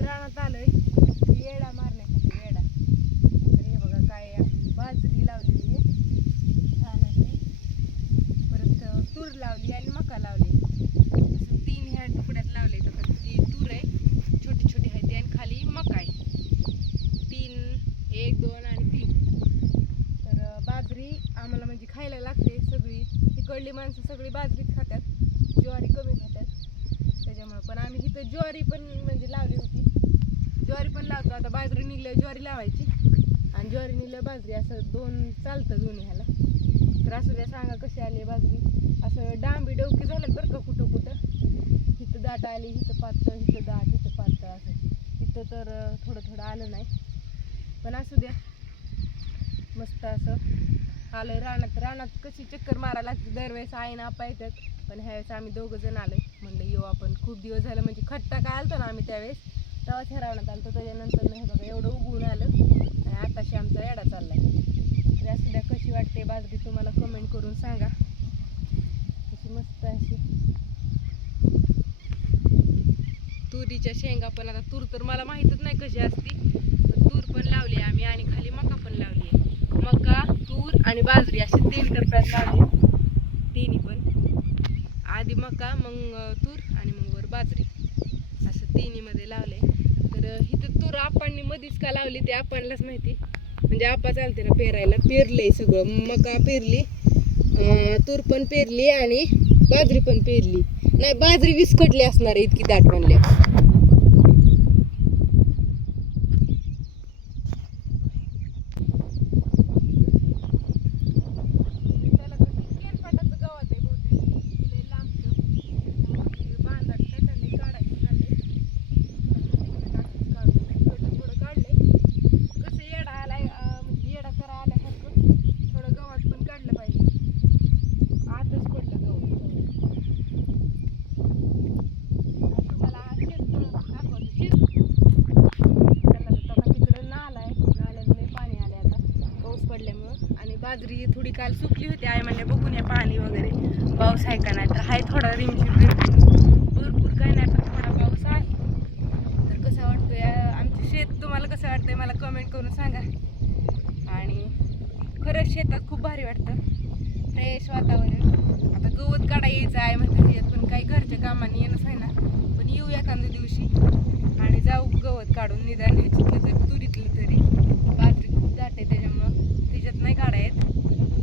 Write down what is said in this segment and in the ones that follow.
रानात आलोय. येडा मारण्यासाठी येडा. तर हे बघा काय आहे, बाजरी लावलेली आहे. छान अशी परत तूर लावली आणि मका लावली. असं तीन ह्या तुकड्यात लावले तर ती तूर आहे. छोटी छोटी आहे ती आणि खाली मका आहे. तीन एक दोन आणि तीन. तर बाजरी आम्हाला म्हणजे खायला लागते सगळी. तिकडली माणसं सगळी बाजरीच खातात. ज्वारी कमी खातात. त्याच्यामुळे पण आम्ही इथं ज्वारी पण म्हणजे लावली होती. ज्वारी पण लावतो. आता बाजरी निघल्या ज्वारी लावायची. आणि ज्वारी निघल्या बाजरी असं दोन चालतं दोन्ही ह्याला. तर असं द्या सांगा कशी आली बाजरी. असं डांबी डवकी झालं बरं का कुठं कुठं. इथं दाट आली इथं पातळ इथं दाट इथं पातळ असं. इथं तर थोडं थोडं आलं नाही. पण असू द्या. मस्त असं. आलं रानात. रानात कशी चक्कर मारायला लागते. दरवेळेस आई ना आपा येतात. पण ह्यावेळेस आम्ही दोघं जण आलो म्हणलं येऊ आपण खूप दिवस झालं. म्हणजे खट्टा काय आलतो ना आम्ही त्यावेळेस. तेव्हाच ठरवण्यात आलं तर त्याच्यानंतर हे बघा एवढं उगवून आलं आणि आताशी आमचा येडा चालला तर या सुद्धा कशी वाटते बाजरी तुम्हाला कमेंट करून सांगा. कशी मस्त अशी. तुरीच्या शेंगा पण आता तूर तर मला माहीतच नाही कशी असती पण तूर पण लावली आम्ही आणि खाली मका पण लावली आहे. मका तूर आणि बाजरी असे तीन टप्प्यात लावली तिन्ही पण. आधी मका मग तूर आणि मग वर बाजरी. असं तिन्हीमध्ये इथं तूर आपांनी मधीच का लावली ते आपणलाच माहिती? म्हणजे आपा चालते ना पेरायला. पेरलंय सगळं. मका पेरली तूर पण पेरली आणि बाजरी पण पेरली. नाही बाजरी विस्कटली असणार इतकी दाट म्हणल्या त्याला कसं केलपाटाचं गवत आहे बहुतेक. ते लय लांबचं. त्यामुळे ते बांधात काय चाललंय, काढायचं चाललंय. तिकडे टाकायचं काढून. इकडलं थोडं काढलंय. कसं येडा आलाय, अं, म्हणजे येडा करा आल्यासारखं थोडं गवत पण काढलं पाहिजे आतच पडलं गवत आणि तुम्हाला शेत दाखवतो शेत चला तर आता तिकडं नाला आहे नाल्यात लय पाणी आले आता पाऊस पडल्यामुळं आणि बाजरी थोडी काल सुकली होती. आई म्हणले बघून या पाणी वगैरे. पाऊस आहे का नाही? तर आहे थोडा रिमझिम भरपूर काय नाही पण थोडा पाऊस आहे. तर कसं वाटतोय आमचे शेत तुम्हाला कसं वाटतंय मला कमेंट करून सांगा. आणि खरंच शेतात खूप भारी वाटतं. फ्रेश वातावरण. आता गवत काढा यायचं आहे म्हणते ह्याच्यात पण काही घरच्या कामाने येणंच आहे ना पण येऊ एखाद्या दिवशी. आणि जाऊ गवत काढून निदान ह्याच्यातलं तरी तुरीतलं तरी. बाजरी खूप दाट आहे त्याच्यामुळं त्याच्यात नाही काढा येत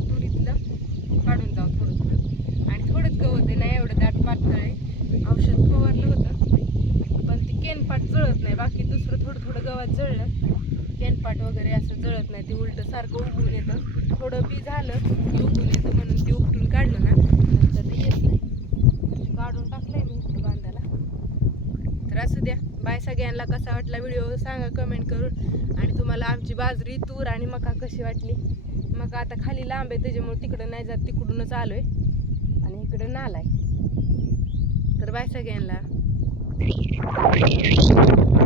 तुरीतलं काढून जाऊ थोडं थोडं आणि थोडंच गवत आहे नाही एवढं दाट पातळ आहे औषध फवारलं होतं पण ते केनपाट बाकी दुसरं थोडं थोडं गवत जळलं. कॅनपाट वगैरे असं जळत नाही ते उलट सारखं उगवून येतं. थोडं बी झालं की उगवून येतं म्हणून ते उपटून काढलं ना नंतर ते येत नाही. काढून टाकलंय मी इथं बांधायला. तर असू द्या बाय सगळ्यांना कसा वाटला व्हिडिओ सांगा कमेंट करून. आणि तुम्हाला आमची बाजरी तूर आणि मका कशी वाटली? मका आता खाली लांब आहे त्याच्यामुळे तिकडं नाही जात तिकडूनच आलो आहे आणि इकडं नाला आहे तर बाय सगळ्यांना.